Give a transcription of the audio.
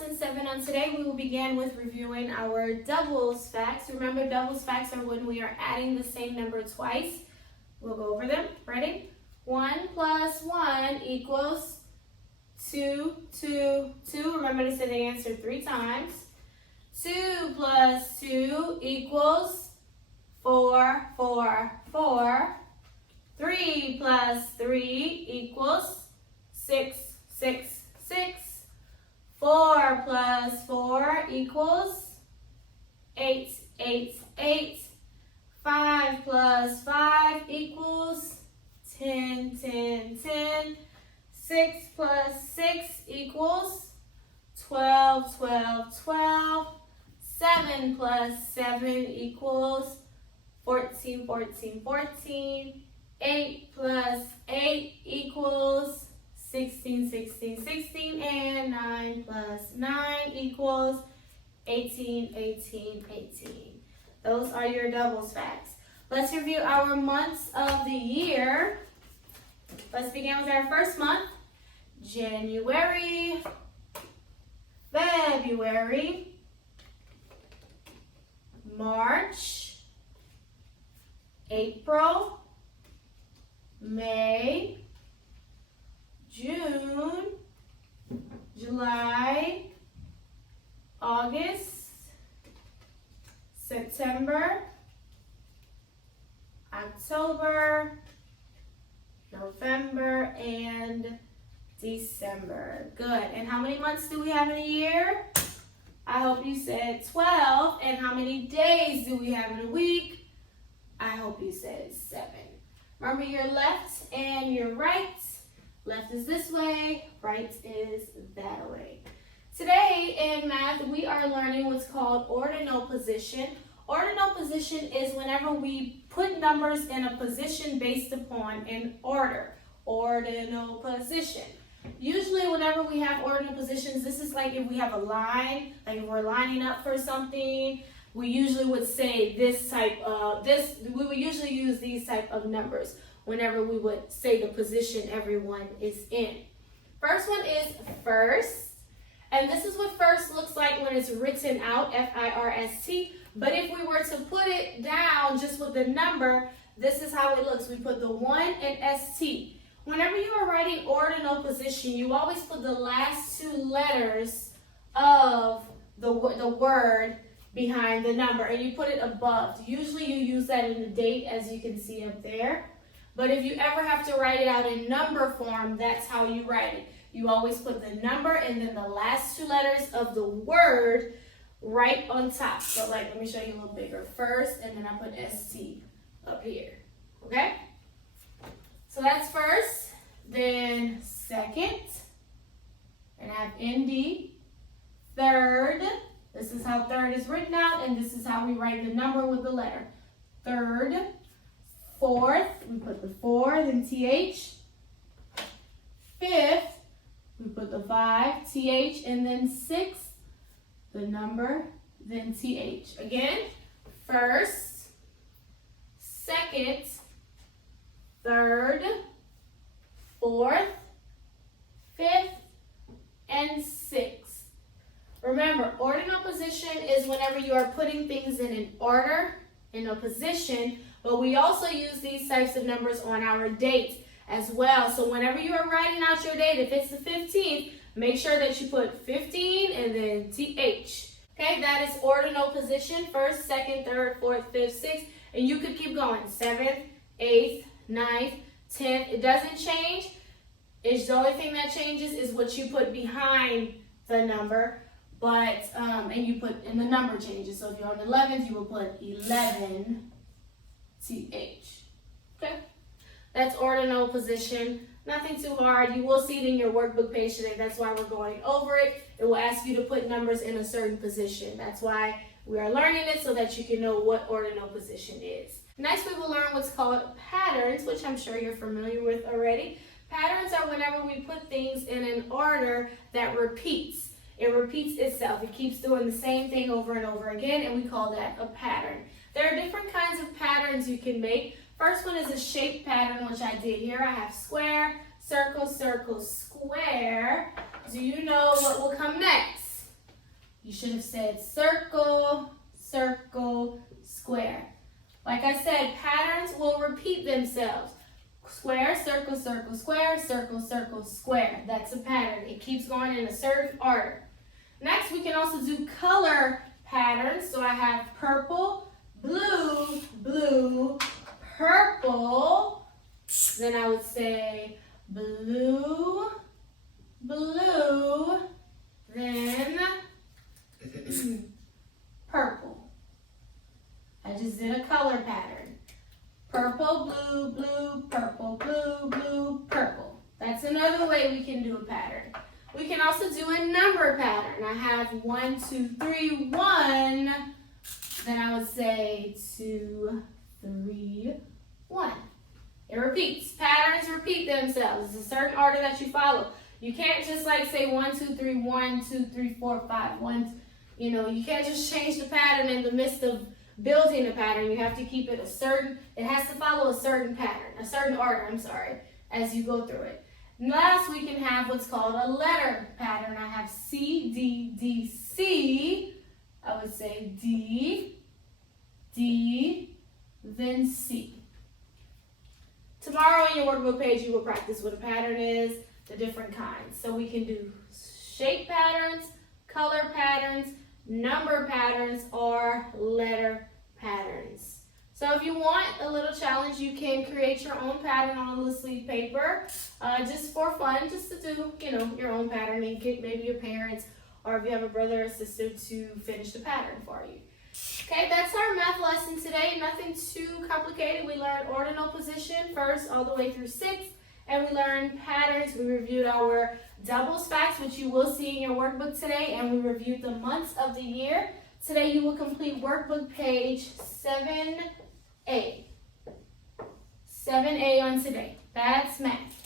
lesson 7 on today, we will begin with reviewing our doubles facts. Remember, doubles facts are when we are adding the same number twice. We'll go over them. Ready? 1 plus 1 equals 2, 2, 2. Remember to say the answer 3 times. 2 plus 2 equals 4, 4, 4. 3 plus 3 equals 6, 6, 6. 4 plus 4 equals 8, 8, 8. 5 plus 5 equals 10, 10, 10. 6 plus 6 equals 12, 12, 12. 7 plus 7 equals 14, 14, 14. 8 plus 8 equals 16, 16, 16, and 9 plus 9 equals 18, 18, 18. Those are your doubles facts. Let's review our months of the year. Let's begin with our first month, January, February, March, April, May, June, July, August, September, October, November, and December. Good. And how many months do we have in a year? I hope you said 12. And how many days do we have in a week? I hope you said 7. Remember your left and your right. Left is this way, right is that way. Today in math, we are learning what's called ordinal position. Ordinal position is whenever we put numbers in a position based upon an order. Ordinal position. Usually whenever we have ordinal positions, this is like if we have a line, like if we're lining up for something, we usually would say we would usually use these type of numbers whenever we would say the position everyone is in. First one is first, and this is what first looks like when it's written out, F-I-R-S-T, but if we were to put it down just with the number, this is how it looks. We put the 1 and S-T. Whenever you are writing ordinal position, you always put the last 2 letters of the word behind the number, and you put it above. Usually you use that in the date, as you can see up there. But if you ever have to write it out in number form, that's how you write it. You always put the number and then the last 2 letters of the word right on top. So like, let me show you a little bigger. First, and then I put ST up here. Okay? So that's first. Then second, and I have ND. Third. This is how third is written out, and this is how we write the number with the letter. Third. Fourth, we put the 4, then TH. Fifth, we put the 5, TH, and then sixth, the number, then TH. Again, first, second, third, fourth, fifth, and sixth. Remember, ordinal position is whenever you are putting things in an order, in a position, but we also use these types of numbers on our date as well. So whenever you are writing out your date, if it's the 15th, make sure that you put 15 and then TH. Okay, that is ordinal position. First, second, third, fourth, fifth, sixth, and you could keep going. 7th, 8th, 9th, 10th. It doesn't change. It's the only thing that changes is what you put behind the number. But, and you put, and the number changes. So if you're on the 11th, you will put 11 TH. Okay? That's ordinal position. Nothing too hard. You will see it in your workbook page today. That's why we're going over it. It will ask you to put numbers in a certain position. That's why we are learning it, so that you can know what ordinal position is. Next, we will learn what's called patterns, which I'm sure you're familiar with already. Patterns are whenever we put things in an order that repeats. It repeats itself. It keeps doing the same thing over and over again, and we call that a pattern. There are different kinds of patterns you can make. First one is a shape pattern, which I did here. I have square, circle, circle, square. Do you know what will come next? You should have said circle, circle, square. Like I said, patterns will repeat themselves. Square, circle, circle, square, circle, circle, square. That's a pattern. It keeps going in a certain order. Next, we can also do color patterns. So I have purple, blue, blue, purple. Then I would say blue, blue, then purple. I just did a color pattern. Purple, blue, blue, purple, blue, blue, purple. That's another way we can do a pattern. We can also do a number pattern. I have 1, 2, 3, 1. Then I would say 2, 3, 1. It repeats. Patterns repeat themselves. It's a certain order that you follow. You can't just like say 1, 2, 3, 1, 2, 3, 4, 5, 1. You know, you can't just change the pattern in the midst of building a pattern. You have to keep it it has to follow a certain pattern, a certain order, as you go through it. Last, we can have what's called a letter pattern. I have C, D, D, C. I would say D, D, then C. Tomorrow on your workbook page, you will practice what a pattern is, the different kinds. So we can do shape patterns, color patterns, number patterns, or letter patterns. So if you want a little challenge, you can create your own pattern on a little sleeve paper, just for fun, just to do, your own pattern and get maybe your parents, or if you have a brother or sister, to finish the pattern for you. Okay, that's our math lesson today. Nothing too complicated. We learned ordinal position first all the way through 6, and we learned patterns. We reviewed our doubles facts, which you will see in your workbook today, and we reviewed the months of the year. Today you will complete workbook page 7A. 7A on today. That's math.